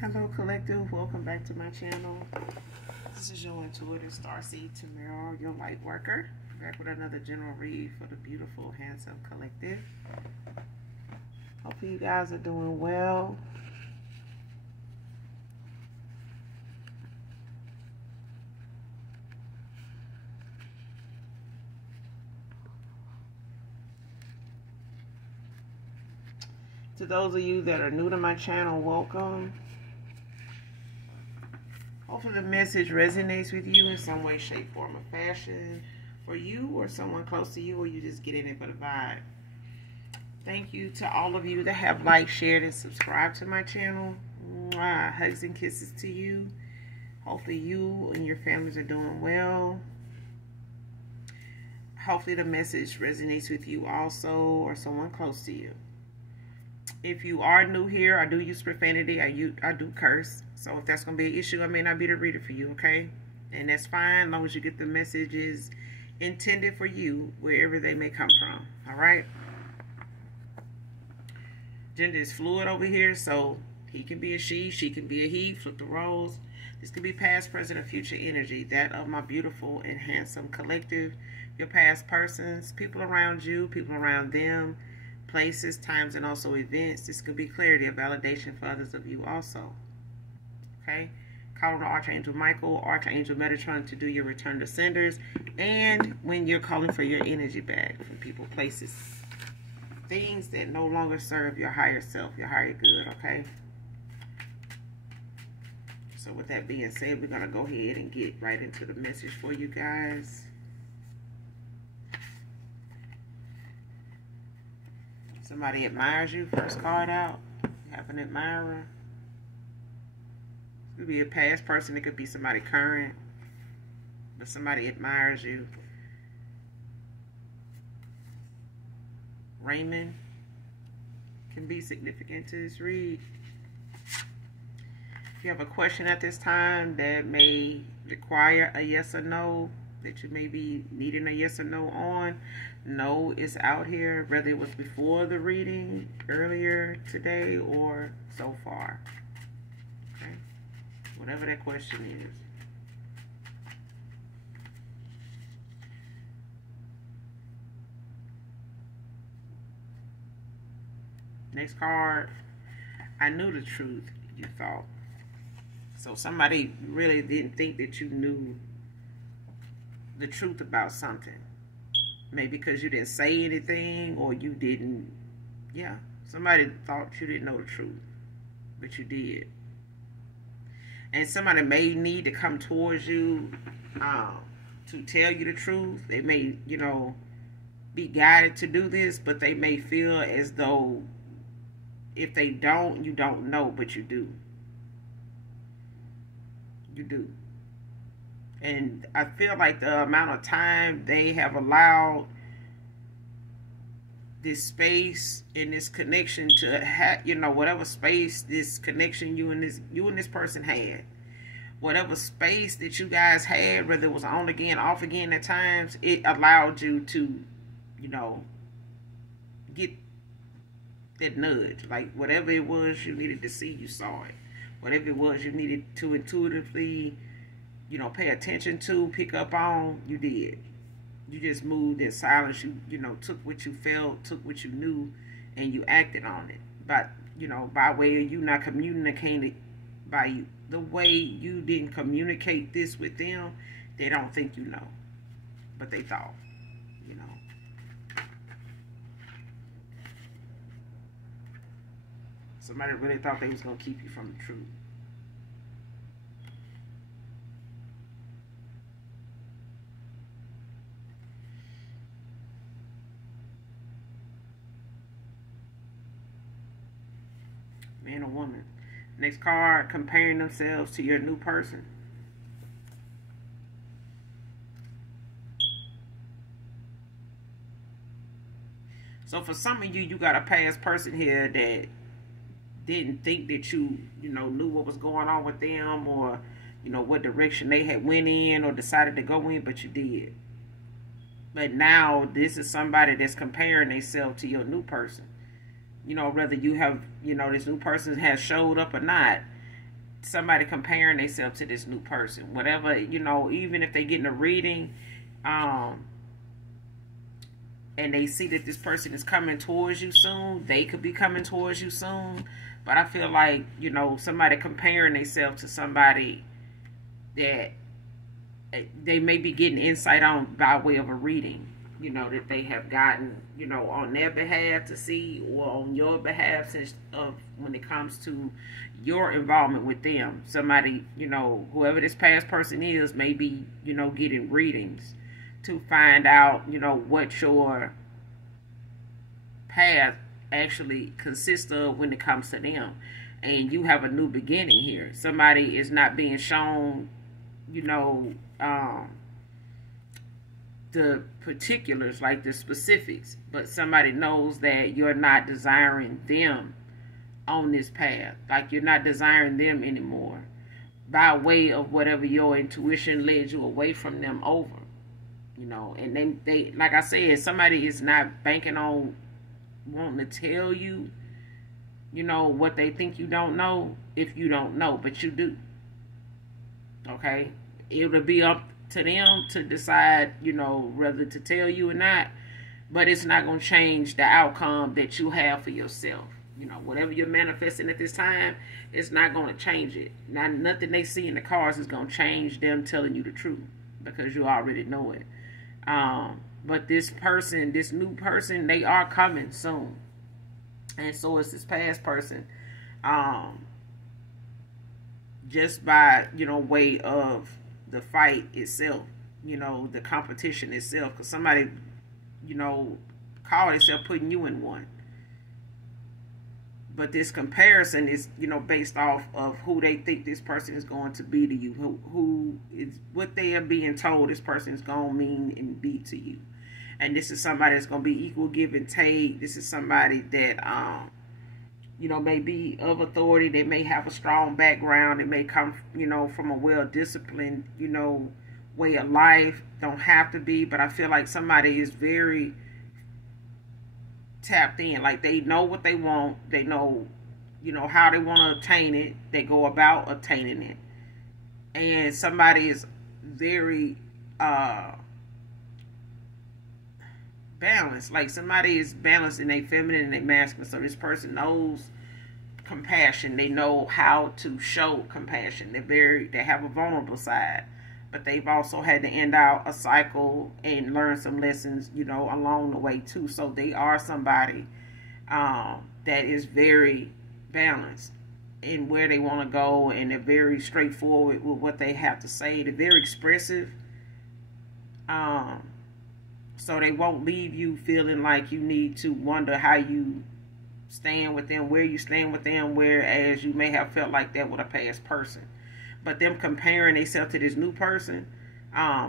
Hello collective, welcome back to my channel. This is your intuitive starseed Tamara, your light worker, back with another general read for the beautiful, handsome collective. Hopefully you guys are doing well. To those of you that are new to my channel, welcome. Hopefully the message resonates with you in some way, shape, form, or fashion. For you or someone close to you, or you just get in it for the vibe. Thank you to all of you that have liked, shared, and subscribed to my channel. Mwah. Hugs and kisses to you. Hopefully you and your families are doing well. Hopefully the message resonates with you also, or someone close to you. If you are new here, I do use profanity. I do curse. So if that's going to be an issue, I may not be the reader for you, okay? And that's fine, as long as you get the messages intended for you, wherever they may come from, all right? Gender is fluid over here, so he can be a she can be a he. Flip the roles. This could be past, present, or future energy. That of my beautiful and handsome collective. Your past persons, people around you, people around them, places, times, and also events. This could be clarity or validation for others of you also. Okay? Call on Archangel Michael, Archangel Metatron to do your return to senders, and when you're calling for your energy back from people, places, things that no longer serve your higher self, your higher good, okay? So with that being said, we're going to go ahead and get right into the message for you guys. Somebody admires you. First card out. You have an admirer. It could be a past person. It could be somebody current. But somebody admires you. Raymond can be significant to this read. If you have a question at this time that may require a yes or no, that you may be needing a yes or no on, no is out here, whether it was before the reading, earlier today, or so far. Okay? Whatever that question is. Next card. I knew the truth, you thought. So somebody really didn't think that you knew the truth about something. Maybe because you didn't say anything, or you didn't, yeah. Somebody thought you didn't know the truth, but you did. And somebody may need to come towards you to tell you the truth. They may, you know, be guided to do this, but they may feel as though if they don't, you don't know, but you do. You do. And I feel like the amount of time they have allowed this space and this connection to have, you know, whatever space, this connection you and this person had, whatever space that you guys had, whether it was on again, off again at times, it allowed you to, you know, get that nudge. Like whatever it was you needed to see, you saw it. Whatever it was you needed to intuitively, you know, pay attention to, pick up on, you did. You just moved in silence. You know, took what you felt, took what you knew, and you acted on it. But, you know, by way of you not communicating, by the way you didn't communicate this with them, they don't think you know. But they thought, you know. Somebody really thought they was going to keep you from the truth. Man or woman. Next card, comparing themselves to your new person. So for some of you, you got a past person here that didn't think that you know, knew what was going on with them, or, you know, what direction they had went in or decided to go in, but you did. But now this is somebody that's comparing themselves to your new person. You know, whether you have, you know, this new person has showed up or not, somebody comparing themselves to this new person. Whatever, you know, even if they get in a reading, and they see that this person is coming towards you soon, they could be coming towards you soon. But I feel like, you know, somebody comparing themselves to somebody that they may be getting insight on by way of a reading, you know, that they have gotten, you know, on their behalf to see, or on your behalf, since when it comes to your involvement with them. Somebody, you know, whoever this past person is, may be, you know, getting readings to find out, you know, what your path actually consists of when it comes to them. And you have a new beginning here. Somebody is not being shown, you know, the particulars, like the specifics, but somebody knows that you're not desiring them on this path. Like, you're not desiring them anymore by way of whatever your intuition led you away from them over. You know, and they like I said, somebody is not banking on wanting to tell you, you know, what they think you don't know, if you don't know, but you do. Okay? It'll be up to them to decide, you know, whether to tell you or not, but it's not going to change the outcome that you have for yourself. You know, whatever you're manifesting at this time, it's not going to change it. Nothing they see in the cards is going to change them telling you the truth, because you already know it. But this person, this new person, they are coming soon. And so is this past person. Just by, you know, way of the fight itself, you know, the competition itself. Because somebody, you know, call themselves putting you in one. But this comparison is, you know, based off of who they think this person is going to be to you. Who is, what they are being told this person is going to mean and be to you. And this is somebody that's going to be equal give and take. This is somebody that, you know, may be of authority. They may have a strong background. It may come, you know, from a well-disciplined, you know, way of life. Don't have to be, but I feel like somebody is very tapped in. Like, they know what they want. They know, you know, how they want to obtain it. They go about obtaining it. And somebody is very balanced. Like, somebody is balanced in their feminine and their masculine. So this person knows compassion. They know how to show compassion. They have a vulnerable side, but they've also had to end out a cycle and learn some lessons, you know, along the way too. So they are somebody that is very balanced in where they want to go, and they're very straightforward with what they have to say. They're very expressive. So they won't leave you feeling like you need to wonder how you stand with them, where you stand with them, whereas you may have felt like that with a past person. But them comparing themselves to this new person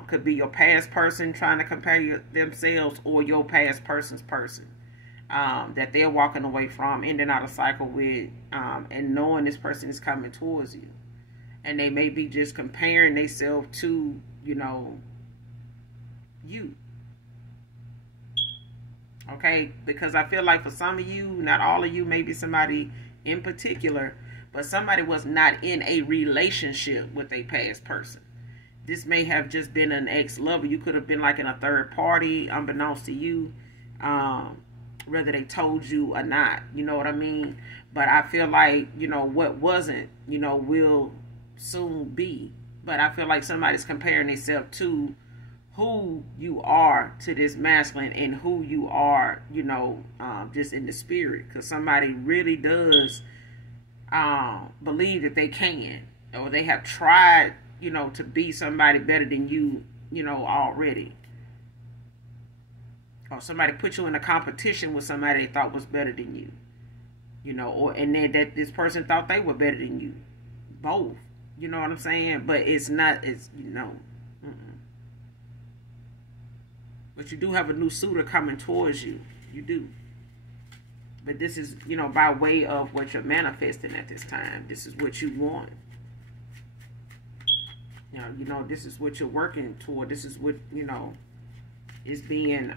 could be your past person trying to compare themselves, or your past person's person that they're walking away from, ending out a cycle with, and knowing this person is coming towards you. And they may be just comparing themselves to, you know, you. Okay, because I feel like for some of you, not all of you, maybe somebody in particular, but somebody was not in a relationship with a past person. This may have just been an ex-lover. You could have been like in a third party, unbeknownst to you, whether they told you or not. You know what I mean? But I feel like, you know, what wasn't, you know, will soon be. But I feel like somebody's comparing themselves to who you are to this masculine, and who you are, you know, just in the spirit. Because somebody really does believe that they can, or they have tried, you know, to be somebody better than you, you know, already. Or somebody put you in a competition with somebody they thought was better than you, you know, or and then that this person thought they were better than you. Both, you know what I'm saying? But it's not, it's, you know. But you do have a new suitor coming towards you. You do. But this is, you know, by way of what you're manifesting at this time. This is what you want. You know, this is what you're working toward. This is what, you know, is being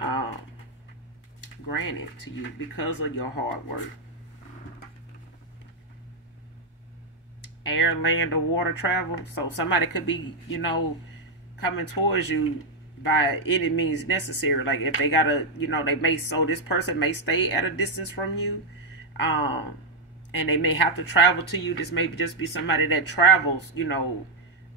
granted to you because of your hard work. air, land, or water travel. So somebody could be, you know, coming towards you by any means necessary. Like if they gotta, you know, this person may stay at a distance from you, and they may have to travel to you. This may just be somebody that travels, you know,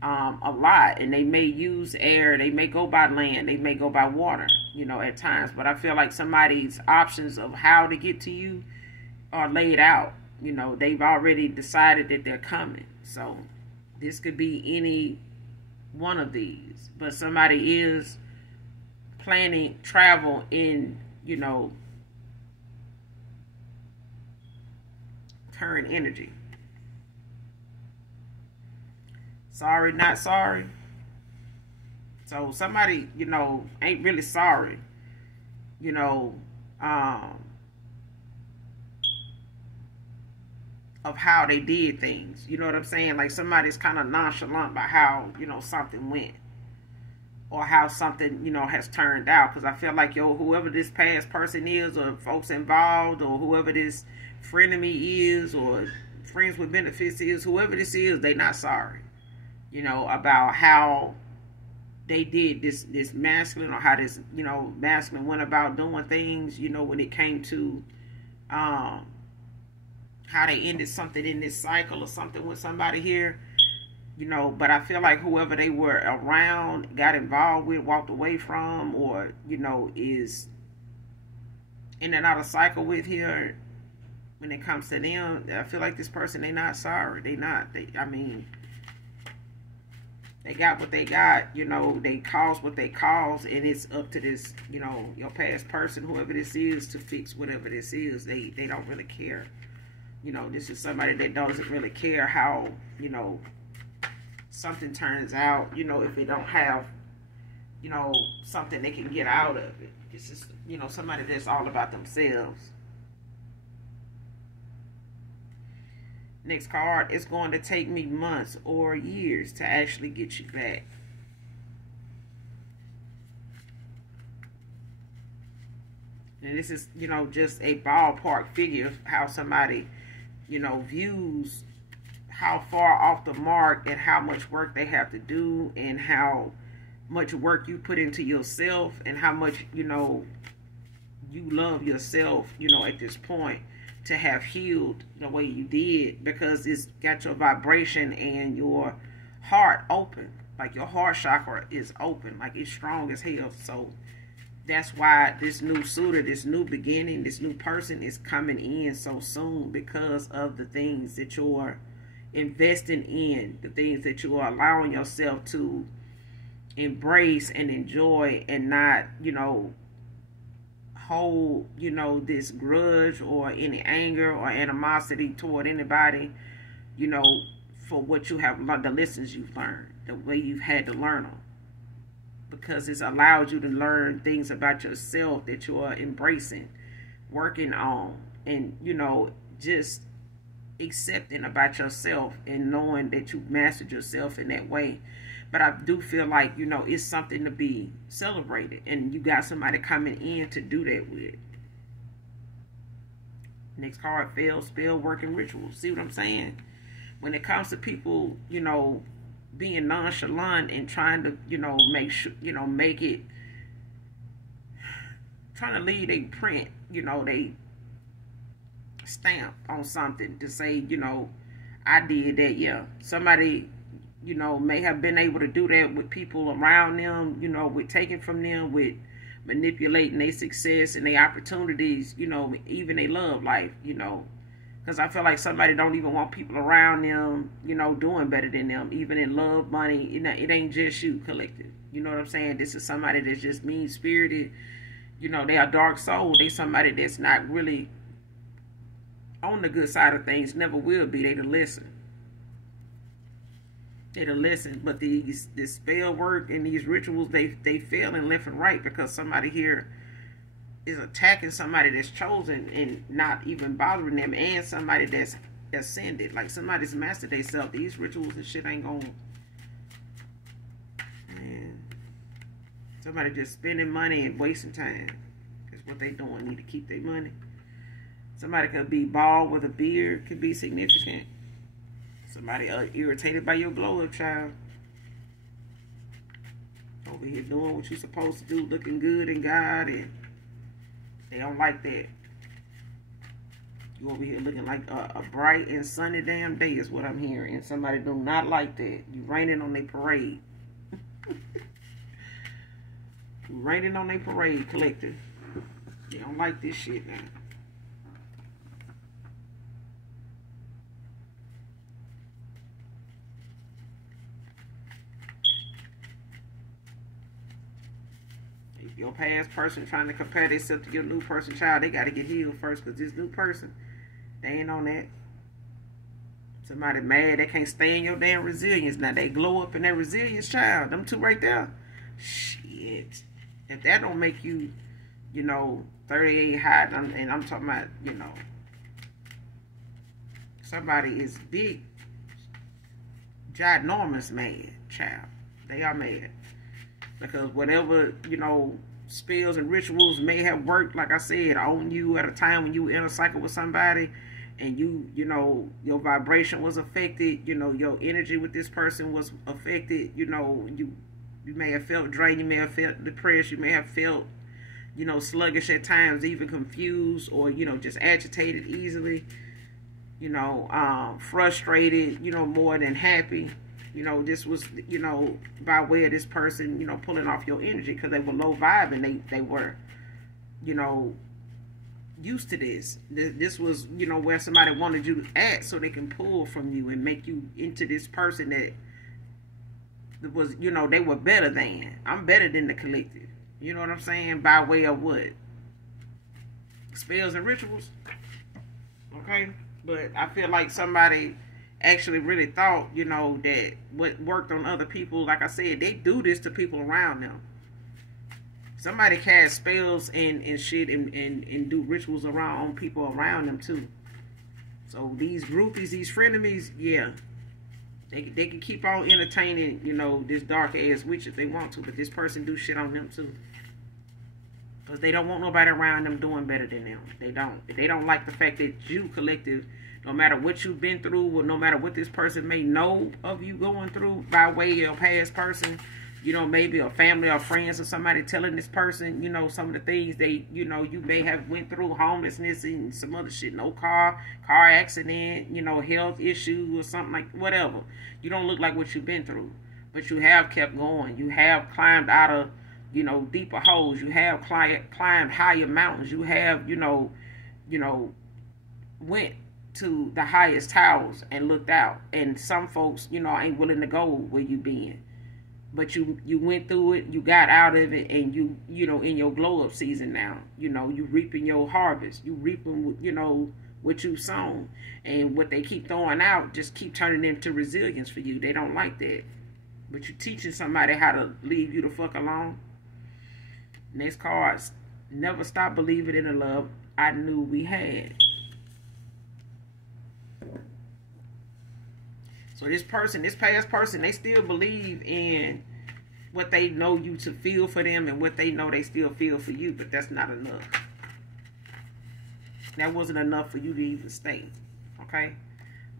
a lot, and they may use air, they may go by land, they may go by water, you know, at times. But I feel like somebody's options of how to get to you are laid out. You know, they've already decided that they're coming. So this could be any one of these, but somebody is planning travel in, you know, current energy. Sorry, not sorry. So somebody, you know, ain't really sorry, you know, of how they did things. You know what I'm saying? Like somebody's kind of nonchalant by how, you know, something went, or how something, you know, has turned out. Because I feel like, yo, whoever this past person is, or folks involved, or whoever this frenemy is, or friends with benefits is, whoever this is, they not sorry, you know, about how they did this masculine, or how this, you know, masculine went about doing things, you know, when it came to how they ended something in this cycle or something with somebody here, you know. But I feel like whoever they were around, got involved with, walked away from, or, you know, is in and out of cycle with here, when it comes to them, I feel like this person, they not sorry. I mean, they got what they got, you know, they caused what they caused, and it's up to this, you know, your past person, whoever this is, to fix whatever this is. They don't really care. You know, this is somebody that doesn't really care how, you know, something turns out, you know, if they don't have, you know, something they can get out of it. This is, you know, somebody that's all about themselves. Next card, it's going to take me months or years to actually get you back. And this is, you know, just a ballpark figure of how somebody, you know, views how far off the mark and how much work they have to do, and how much work you put into yourself, and how much, you know, you love yourself, you know, at this point, to have healed the way you did, because it's got your vibration and your heart open. Like your heart chakra is open, like it's strong as hell. So that's why this new suitor, this new beginning, this new person is coming in so soon, because of the things that you're investing in, the things that you are allowing yourself to embrace and enjoy, and not, you know, hold, you know, this grudge or any anger or animosity toward anybody, you know, for what you have learned, the lessons you've learned, the way you've had to learn them. Because it's allowed you to learn things about yourself that you are embracing, working on, and, you know, just accepting about yourself, and knowing that you've mastered yourself in that way. But I do feel like, you know, it's something to be celebrated, and you got somebody coming in to do that with. Next card, fail, spell, working rituals. See what I'm saying? When it comes to people, you know, being nonchalant and trying to, you know, make sure, you know, make it, trying to leave a print, you know, they stamp on something to say, you know, I did that. Yeah, somebody, you know, may have been able to do that with people around them, you know, with taking from them, with manipulating their success and their opportunities, you know, even their love life, you know. Because I feel like somebody don't even want people around them, you know, doing better than them, even in love, money. It ain't just you, collective. You know what I'm saying? This is somebody that's just mean-spirited. You know, they are dark soul. They somebody that's not really on the good side of things, never will be. They to listen. They to listen. But this spell work and these rituals, they fail in left and right, because somebody here is attacking somebody that's chosen and not even bothering them, and somebody that's ascended. Like somebody's mastered themselves. These rituals and shit ain't going. Man, somebody just spending money and wasting time. That's what they doing. Need to keep their money. Somebody could be bald with a beard, could be significant. Somebody irritated by your glow up, child. Over here doing what you're supposed to do, looking good in God, and they don't like that. You over here looking like a bright and sunny damn day is what I'm hearing. And somebody do not like that. You raining on their parade. You raining on their parade, collective. They don't like this shit now. If your past person trying to compare themselves to your new person, child, they got to get healed first, because this new person, they ain't on that. Somebody mad, they can't stay in your damn resilience. Now they glow up in their resilience, child. Them two right there. Shit. If that don't make you, 38 hot, and I'm talking about, somebody is big, ginormous mad, child. They are mad. Because whatever, spells and rituals may have worked, like I said, on you at a time when you were in a cycle with somebody, and your vibration was affected, your energy with this person was affected, you may have felt drained, you may have felt depressed, you may have felt, sluggish at times, even confused, or, just agitated easily, frustrated, more than happy. This was, by way of this person, pulling off your energy, because they were low vibe, and they were, used to this. This was, where somebody wanted you to act so they can pull from you and make you into this person that was, they were better than. I'm better than the collective. You know what I'm saying? By way of what? Spells and rituals. Okay? But I feel like somebody actually really thought, that what worked on other people, like I said, they do this to people around them. Somebody cast spells and shit and do rituals on people around them too. So these groupies, these frenemies, yeah, they can keep on entertaining, this dark ass witch if they want to, but this person do shit on them too. Because they don't want nobody around them doing better than them. They don't. They don't like the fact that you, collective, no matter what you've been through, or no matter what this person may know of you going through by way of past person, maybe a family or friends or somebody telling this person, some of the things they, you may have went through, homelessness and some other shit, no car accident, health issue or something like whatever. You don't look like what you've been through, but you have kept going. You have climbed out of, deeper holes. You have climbed higher mountains. You have, went to the highest towers and looked out. And some folks, ain't willing to go where you been. But you went through it, you got out of it, and you in your glow up season now. You reaping your harvest. You reaping, what you've sown. And what they keep throwing out just keep turning into resilience for you. They don't like that. But you teaching somebody how to leave you the fuck alone. Next card, never stop believing in the love I knew we had. So this past person, they still believe in what they know you to feel for them and what they know they still feel for you, but that's not enough. That wasn't enough for you to even stay. Okay?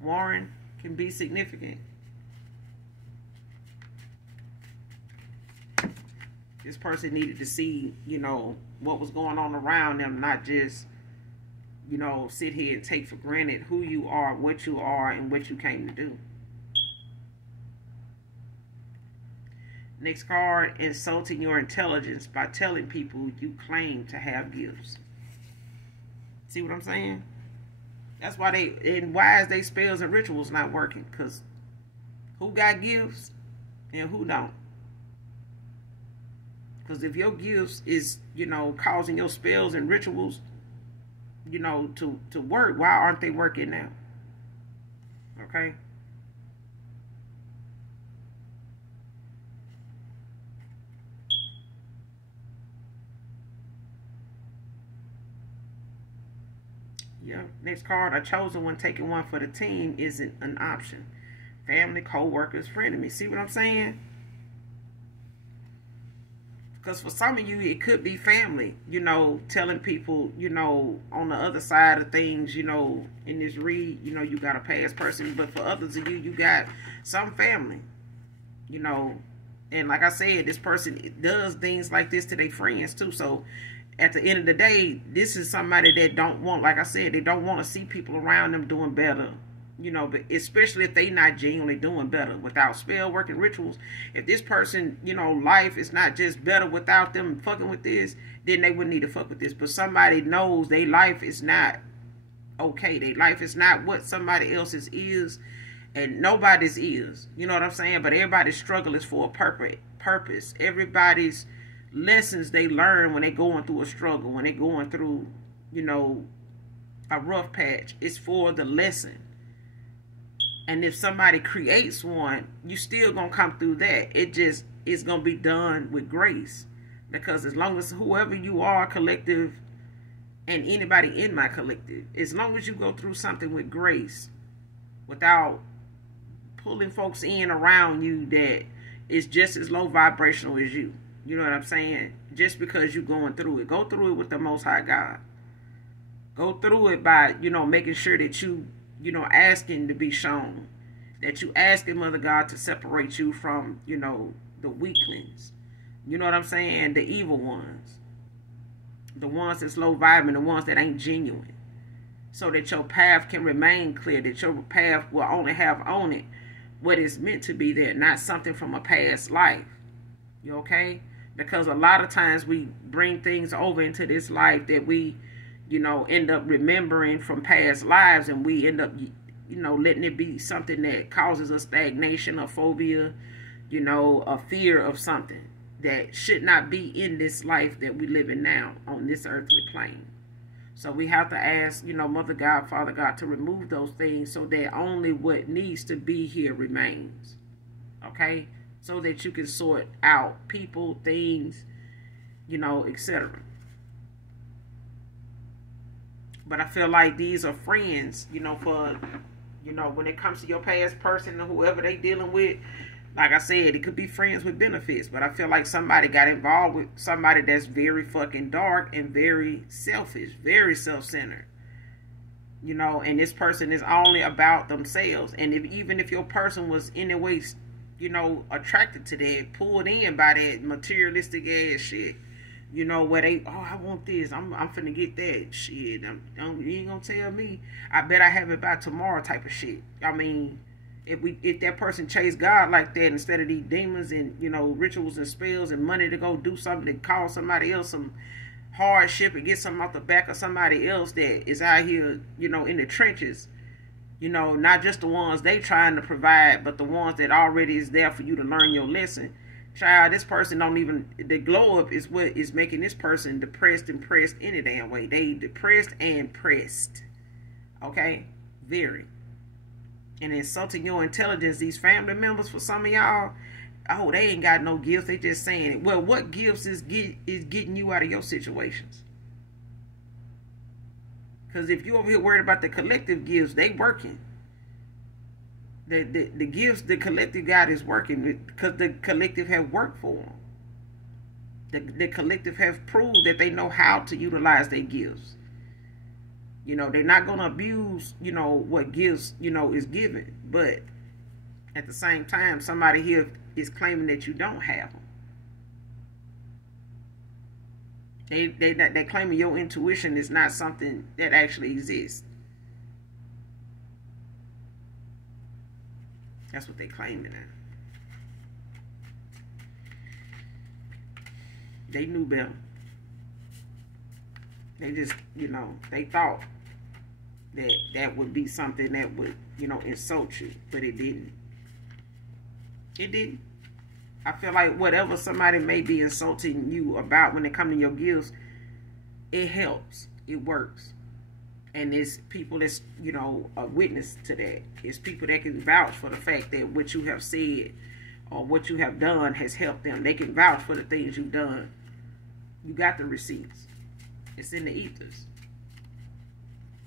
Warren can be significant. This person needed to see, what was going on around them, not just, sit here and take for granted who you are, what you are, and what you came to do. Next card, insulting your intelligence by telling people you claim to have gifts. See what I'm saying? That's why why is they spells and rituals not working? Because who got gifts and who don't? Because if your gifts is, causing your spells and rituals, to work, why aren't they working now? Okay? Yeah. Next card, a chosen one taking one for the team isn't an option. Family, co-workers, frenemies. See what I'm saying? Because for some of you, it could be family, you know, telling people, you know, on the other side of things, you know, in this read, you know, you got a past person. But for others of you, you got some family, you know. And like I said, this person does things like this to their friends too. So at the end of the day, this is somebody that don't want, like I said, they don't want to see people around them doing better. You know, but especially if they not genuinely doing better without spell work and rituals. If this person, you know, life is not just better without them fucking with this, then they wouldn't need to fuck with this. But somebody knows their life is not okay. Their life is not what somebody else's is, and nobody's is. You know what I'm saying? But everybody's struggle is for a purpose. Everybody's lessons they learn when they going through a struggle, when they going through, you know, a rough patch, it's for the lesson. And if somebody creates one, you still gonna come through that. It just is gonna be done with grace. Because as long as whoever you are, collective, and anybody in my collective, as long as you go through something with grace, without pulling folks in around you that is just as low vibrational as you. You know what I'm saying? Just because you're going through it. Go through it with the Most High God. Go through it by, you know, making sure that you know, asking to be shown, that you asking Mother God to separate you from, you know, the weaklings. You know what I'm saying? The evil ones. The ones that's low vibing, the ones that ain't genuine. So that your path can remain clear, that your path will only have on it what is meant to be there, not something from a past life. You okay? Because a lot of times we bring things over into this life that we, you know, end up remembering from past lives, and we end up, you know, letting it be something that causes us stagnation, a phobia, you know, a fear of something that should not be in this life that we live in now on this earthly plane. So we have to ask, you know, Mother God, Father God, to remove those things so that only what needs to be here remains. Okay? So that you can sort out people, things, you know, etc. But I feel like these are friends, you know, for, you know, when it comes to your past person or whoever they dealing with. Like I said, it could be friends with benefits. But I feel like somebody got involved with somebody that's very fucking dark and very selfish, very self-centered. You know, and this person is only about themselves. And even if your person was in a way, you know, attracted to that, pulled in by that materialistic ass shit. You know, where they, oh, I want this, I'm finna get that shit, you ain't gonna tell me, I bet I have it by tomorrow type of shit. I mean, if that person chased God like that instead of these demons and, you know, rituals and spells and money to go do something to cause somebody else some hardship and get something off the back of somebody else that is out here, you know, in the trenches, you know, not just the ones they trying to provide, but the ones that already is there for you to learn your lesson. Child, this person don't even, the glow up is what is making this person depressed and pressed any damn way. They depressed and pressed. Okay? Very. And insulting your intelligence, these family members, for some of y'all, oh, they ain't got no gifts. They just saying it. Well, what gifts is getting you out of your situations? Because if you over here worried about the collective gifts, they working. The gifts the collective God is working because the collective have worked for them. The collective have proved that they know how to utilize their gifts. You know, they're not going to abuse, you know, what gifts, you know, is given. But at the same time, somebody here is claiming that you don't have them. They claiming your intuition is not something that actually exists. That's what they claiming. They knew better. They just, you know, they thought that that would be something that would, you know, insult you, but it didn't. It didn't. I feel like whatever somebody may be insulting you about when it comes to your gifts, it helps. It works. And it's people that's, you know, a witness to that. It's people that can vouch for the fact that what you have said or what you have done has helped them. They can vouch for the things you've done. You got the receipts. It's in the ethers.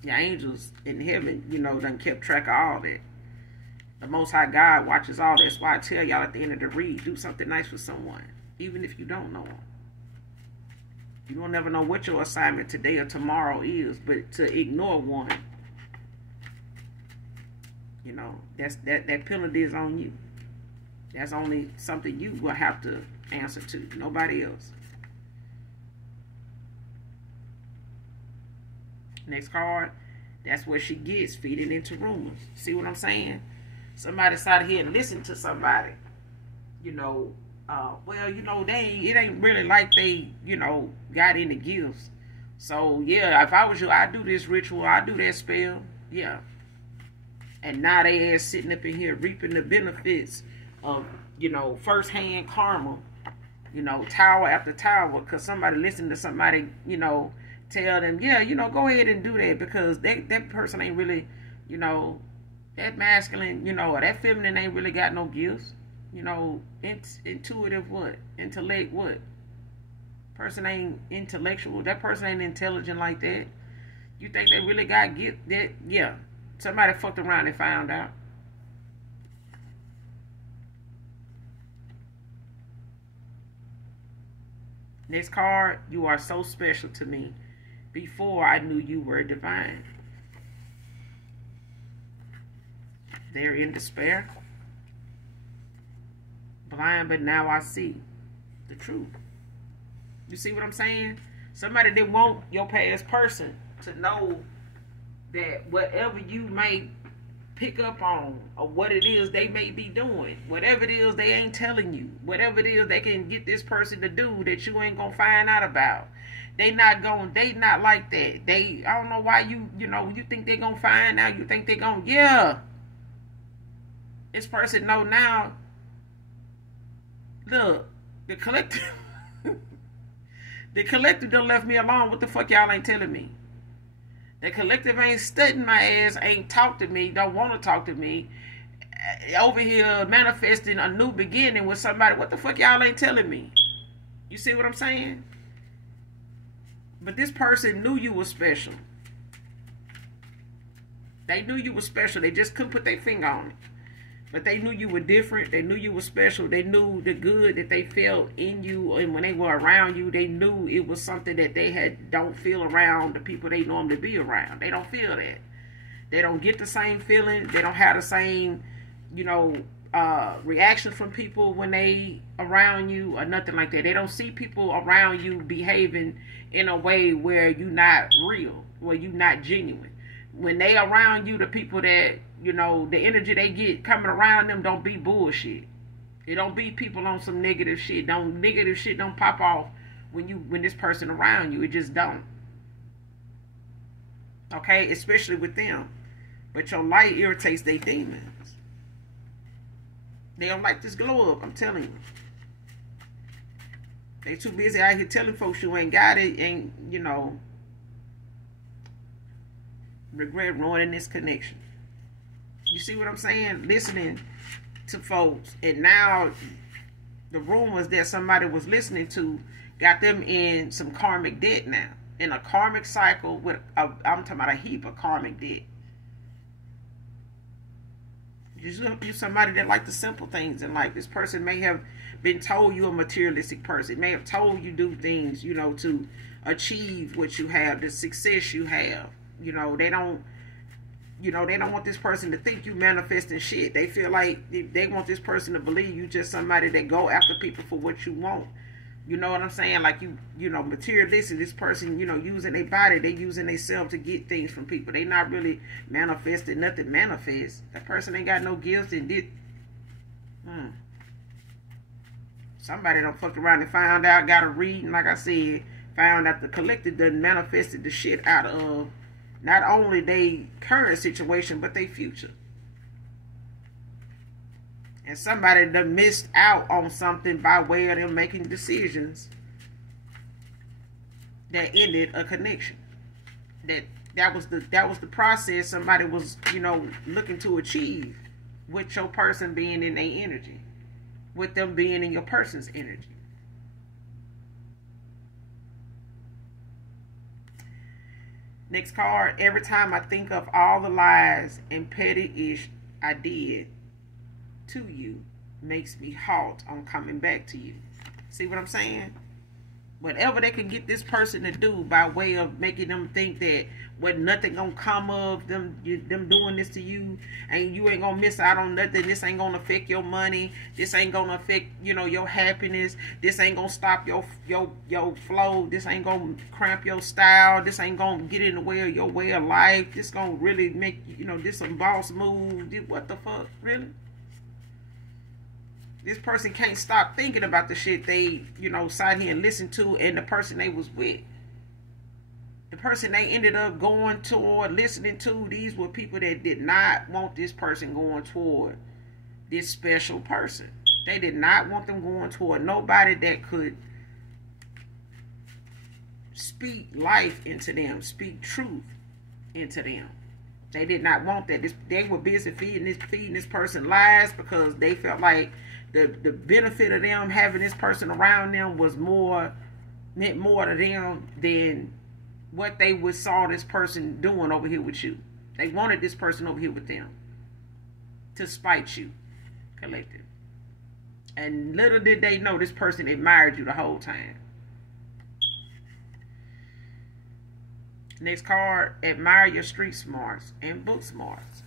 Your angels in heaven, you know, done kept track of all that. The Most High God watches all that. That's why I tell y'all at the end of the read, do something nice for someone, even if you don't know them. You don't never know what your assignment today or tomorrow is, but to ignore one, you know, that penalty is on you. That's only something you will have to answer to, nobody else. Next card, that's what she gets, feeding into rumors. See what I'm saying? Somebody sat here and listened to somebody, you know, well, you know, it ain't really like they, you know, got any gifts. So, yeah, if I was you, I'd do this ritual, I'd do that spell, yeah. And now they ass sitting up in here reaping the benefits of, you know, first-hand karma, you know, tower after tower, because somebody listened to somebody, you know, tell them, yeah, you know, go ahead and do that, because that person ain't really, you know, that masculine, you know, or that feminine ain't really got no gifts. You know, intuitive what? Intellect what? Person ain't intellectual. That person ain't intelligent like that. You think they really got gift? That, yeah. Somebody fucked around and found out. Next card, you are so special to me. Before I knew you were divine. They're in despair. Blind, but now I see the truth. You see what I'm saying? Somebody that want your past person to know that whatever you may pick up on, or what it is they may be doing, whatever it is they ain't telling you, whatever it is they can get this person to do that you ain't gonna find out about. They not like that. I don't know why you know, you think they're gonna find out, you think they're gonna, yeah. This person know now. Look, the collective done left me alone. What the fuck y'all ain't telling me? The collective ain't studying my ass, ain't talk to me, don't want to talk to me. Over here manifesting a new beginning with somebody. What the fuck y'all ain't telling me? You see what I'm saying? But this person knew you were special. They knew you were special. They just couldn't put their finger on it. But they knew you were different. They knew you were special. They knew the good that they felt in you. And when they were around you, they knew it was something that they don't feel around the people they normally be around. They don't feel that. They don't get the same feeling. They don't have the same, you know, reaction from people when they around you or nothing like that. They don't see people around you behaving in a way where you're not real, where you're not genuine. When they around you, the people that, you know, the energy they get coming around them don't be bullshit. It don't be people on some negative shit. Negative shit don't pop off when this person around you. It just don't. Okay, especially with them. But your light irritates their demons. They don't like this glow up, I'm telling you. They too busy out here telling folks you ain't got it, ain't, you know, regret ruining this connection. You see what I'm saying? Listening to folks, and now the rumors that somebody was listening to got them in some karmic debt now, in a karmic cycle with I'm talking about a heap of karmic debt. You're somebody that like the simple things in life. This person may have been told you're a materialistic person. May have told you do things, you know, to achieve what you have, the success you have. You know, they don't want this person to think you manifesting shit. They feel like they want this person to believe you just somebody that go after people for what you want. You know what I'm saying? Like you know, materialistic, this person, you know, using their body, they using themselves to get things from people. They not really manifesting nothing manifest. That person ain't got no gifts and did. Somebody done fucked around and found out, got a reading, like I said, found out the collective done manifested the shit out of not only their current situation, but their future. And somebody done missed out on something by way of them making decisions that ended a connection. That was the process somebody was, you know, looking to achieve with your person being in their energy, with them being in your person's energy. Next card. Every time I think of all the lies and petty-ish I did to you, makes me halt on coming back to you. See what I'm saying? Whatever they can get this person to do by way of making them think that nothing gonna come of them doing this to you, and you ain't gonna miss out on nothing. This ain't gonna affect your money. This ain't gonna affect, your happiness. This ain't gonna stop your flow. This ain't gonna cramp your style. This ain't gonna get in the way of your way of life. This gonna really make this some boss move. What the fuck, really? This person can't stop thinking about the shit they, sat here and listened to, and the person they was with. The person they ended up going toward, listening to, these were people that did not want this person going toward this special person. They did not want them going toward nobody that could speak life into them, speak truth into them. They did not want that. They were busy feeding this person lies, because they felt like the benefit of them having this person around them meant more to them than what they saw this person doing over here with you. They wanted this person over here with them to spite you, collective. And little did they know this person admired you the whole time. Next card, admire your street smarts and book smarts.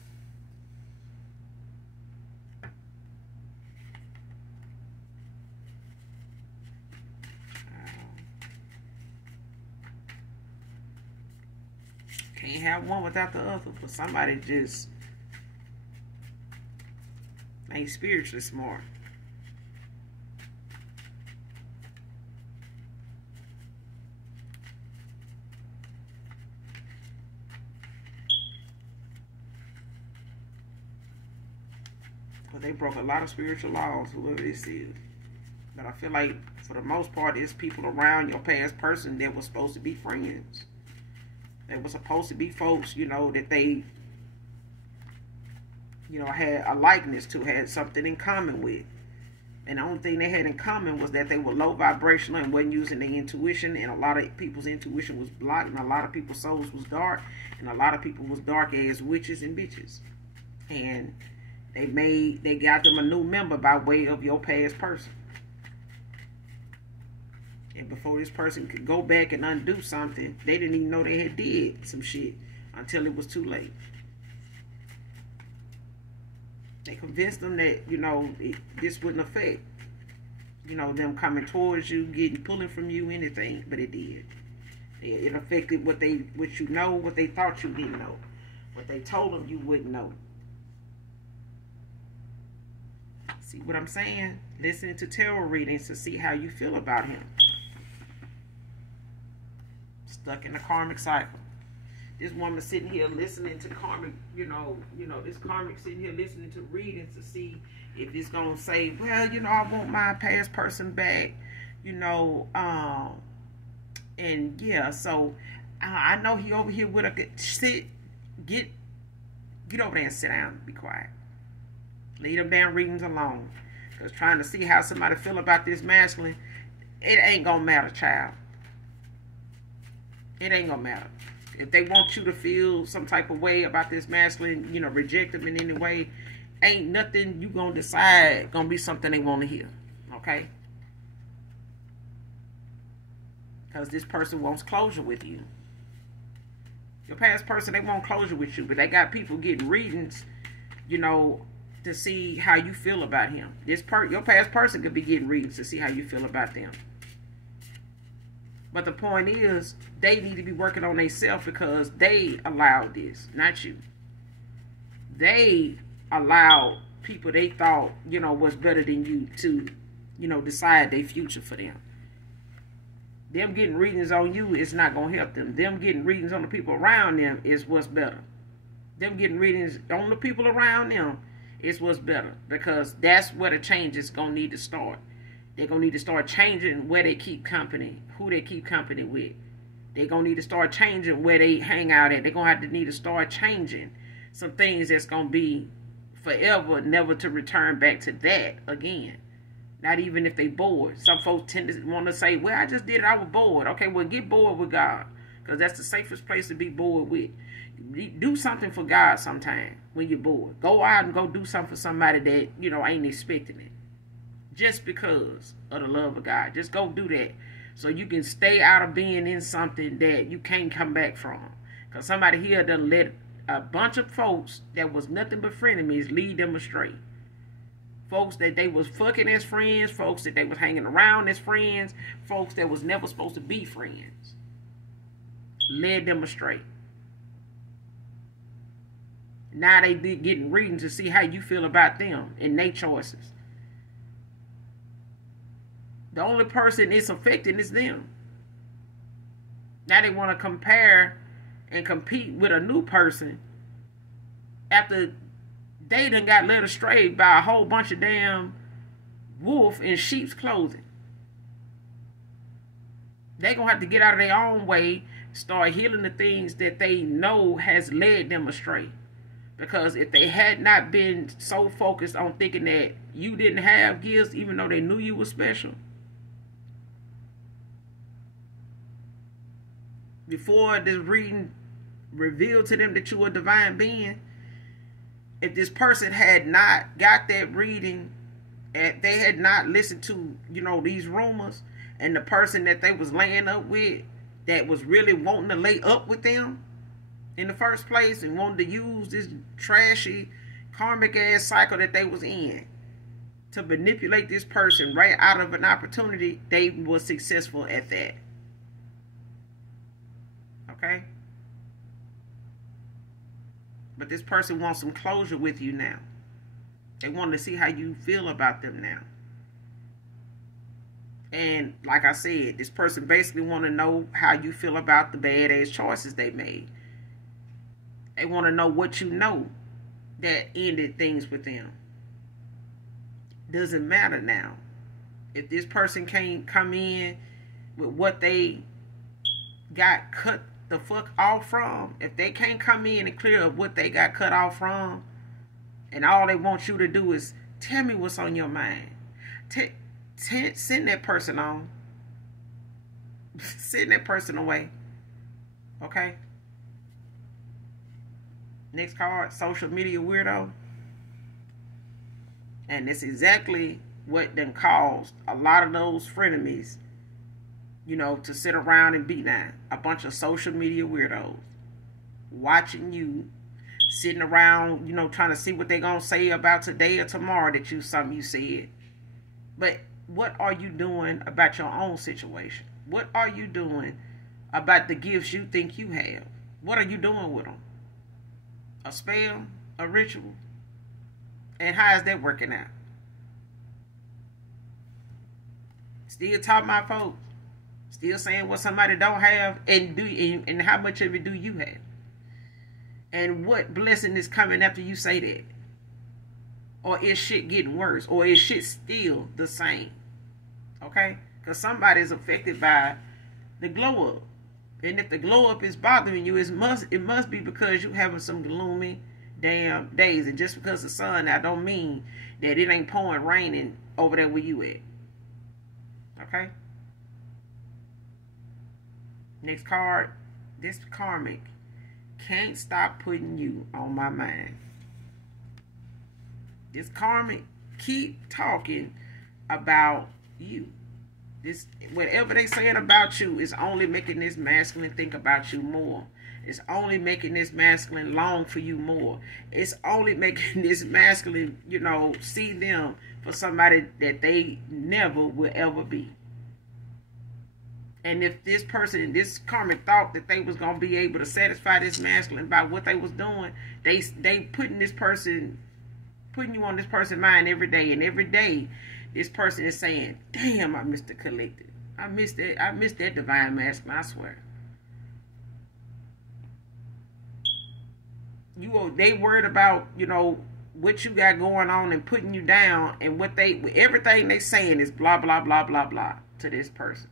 Can't have one without the other, but somebody just ain't spiritually smart. But they broke a lot of spiritual laws, whoever this is. But I feel like for the most part, it's people around your past person that were supposed to be friends. They were supposed to be folks, that they, had a likeness to, had something in common with. And the only thing they had in common was that they were low vibrational and wasn't using their intuition. And a lot of people's intuition was blocked, and a lot of people's souls was dark, and a lot of people was dark as witches and bitches. And they got them a new member by way of your past person. And before this person could go back and undo something, they didn't even know they had did some shit until it was too late. They convinced them that, this wouldn't affect, them coming towards you, pulling from you, anything, but it did. It affected what they thought you didn't know, what they told them you wouldn't know. See what I'm saying? Listening to tarot readings to see how you feel about him. Stuck in the karmic cycle. This woman sitting here listening to karmic, this karmic sitting here listening to readings to see if it's gonna say, well, I want my past person back, and yeah, so I know he over here with a get over there and sit down and be quiet. Leave them damn readings alone. Because trying to see how somebody feel about this masculine, it ain't gonna matter, child. It ain't gonna matter. If they want you to feel some type of way about this masculine, reject them in any way, ain't nothing you gonna decide gonna be something they want to hear. Okay? Because this person wants closure with you. Your past person, they want closure with you, but they got people getting readings, to see how you feel about him. Your past person could be getting readings to see how you feel about them. But the point is, they need to be working on themselves, because they allowed this, not you. They allowed people they thought, was better than you to, decide their future for them. Them getting readings on you is not going to help them. Them getting readings on the people around them is what's better. Them getting readings on the people around them is what's better, because that's where the change is going to need to start. They're going to need to start changing where they keep company, who they keep company with. They're going to need to start changing where they hang out at. They're going to need to start changing some things that's going to be forever, never to return back to that again. Not even if they bored. Some folks tend to want to say, well, I just did it, I was bored. Okay, well, get bored with God, because that's the safest place to be bored with. Do something for God sometime when you're bored. Go out and go do something for somebody that, ain't expecting it. Just because of the love of God. Just go do that So you can stay out of being in something that you can't come back from. Because somebody here done let a bunch of folks that was nothing but frenemies lead them astray. Folks that they was fucking as friends, folks that they was hanging around as friends, folks that was never supposed to be friends. Led them astray. Now they getting reading to see how you feel about them and their choices. The only person it's affecting is them. Now they want to compare and compete with a new person after they done got led astray by a whole bunch of damn wolf in sheep's clothing. They gonna have to get out of their own way, start healing the things that they know has led them astray. Because if they had not been so focused on thinking that you didn't have gifts, even though they knew you were special, before this reading revealed to them that you were a divine being, if this person had not got that reading and they had not listened to, these rumors, and the person that they was laying up with that was really wanting to lay up with them in the first place and wanted to use this trashy karmic ass cycle that they was in to manipulate this person right out of an opportunity, they were successful at that. Okay? But this person wants some closure with you now. They want to see how you feel about them now. And like I said, this person basically want to know how you feel about the badass choices they made. They want to know what you know that ended things with them. Doesn't matter now. If this person can't come in with what they got cut the fuck off from, if they can't come in and clear up what they got cut off from, and all they want you to do is tell me what's on your mind, send that person on. Send that person away. Okay? Next card, social media weirdo. And that's exactly what done caused a lot of those frenemies, to sit around and be down. A bunch of social media weirdos watching you, sitting around, trying to see what they gonna say about today or tomorrow that something you said. But what are you doing about your own situation? What are you doing about the gifts you think you have? What are you doing with them? A spell? A ritual? And how is that working out? Still talking about folks. Still saying what somebody don't have, and how much of it do you have? And what blessing is coming after you say that? Or is shit getting worse? Or is shit still the same? Okay? Because somebody's affected by the glow up. And if the glow up is bothering you, it must be because you're having some gloomy damn days. And just because the sun out don't mean that it ain't pouring raining over there where you at. Okay? Next card. This karmic can't stop putting you on my mind. This karmic keep talking about you. This, whatever they saying about you is only making this masculine think about you more. It's only making this masculine long for you more. It's only making this masculine, see them for somebody that they never will ever be. And if this person, this karmic thought that they was going to be able to satisfy this masculine by what they was doing, they putting you on this person's mind every day. And every day, this person is saying, damn, I missed the collective. I missed that divine masculine, I swear. They worried about, what you got going on and putting you down, and everything they saying is blah, blah, blah, blah, blah to this person.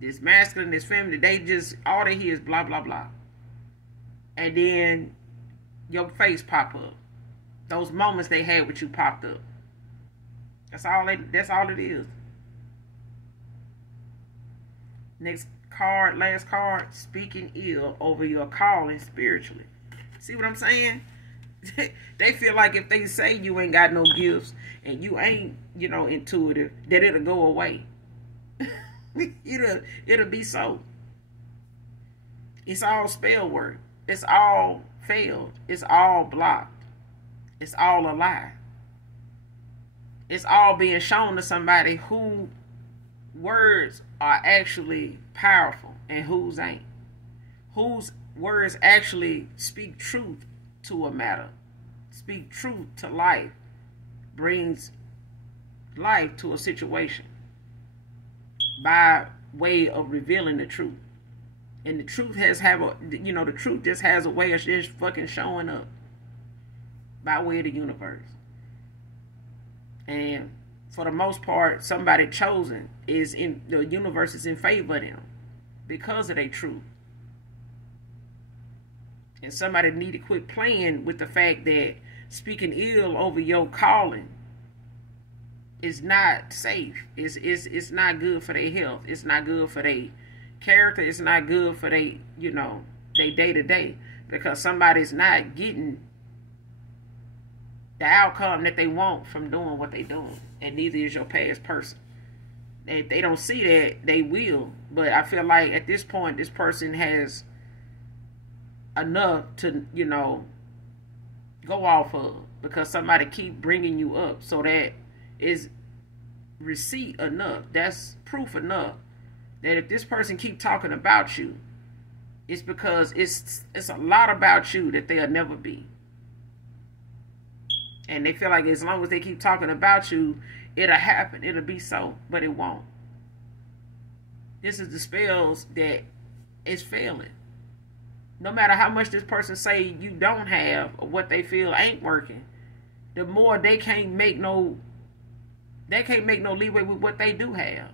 This masculine, this feminine, all they hear is blah, blah, blah. And then your face pop up. Those moments they had with you popped up. That's all it is. Next card, last card, speaking ill over your calling spiritually. See what I'm saying? They feel like if they say you ain't got no gifts and you ain't, intuitive, that it'll go away. It'll be so. It's all spell work. It's all failed. It's all blocked. It's all a lie. It's all being shown to somebody who words are actually powerful and whose ain't. Whose words actually speak truth to a matter. Speak truth to life. Brings life to a situation by way of revealing the truth. And the truth the truth just has a way of just fucking showing up by way of the universe. And for the most part, somebody chosen is in the universe is in favor of them because of their truth. And somebody need to quit playing with the fact that speaking ill over your calling is not safe. It's not good for their health. It's not good for their character. It's not good for their day to day, because somebody's not getting the outcome that they want from doing what they're doing, and neither is your past person. If they don't see that, they will. But I feel like at this point, this person has enough to go off of, because somebody keep bringing you up. So that is receipt enough. That's proof enough that if this person keep talking about you, it's because it's a lot about you that they'll never be. And they feel like as long as they keep talking about you, it'll happen. It'll be so, but it won't. This is the spells that is failing. No matter how much this person say you don't have, or what they feel ain't working, the more they can't make no leeway with what they do have.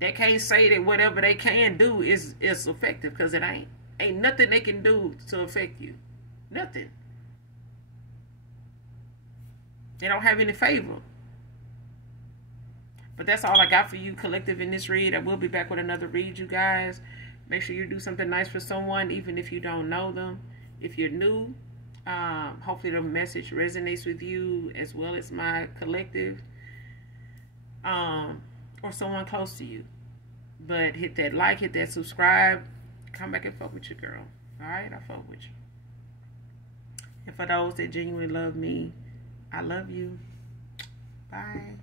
They can't say that whatever they can do is effective, because it ain't. Ain't nothing they can do to affect you. Nothing. They don't have any favor. But that's all I got for you, collective, in this read. I will be back with another read, you guys. Make sure you do something nice for someone, even if you don't know them. If you're new, hopefully the message resonates with you as well as my collective, or someone close to you. But hit that like, hit that subscribe. Come back and fuck with your girl. Alright, I fuck with you. And for those that genuinely love me, I love you. Bye.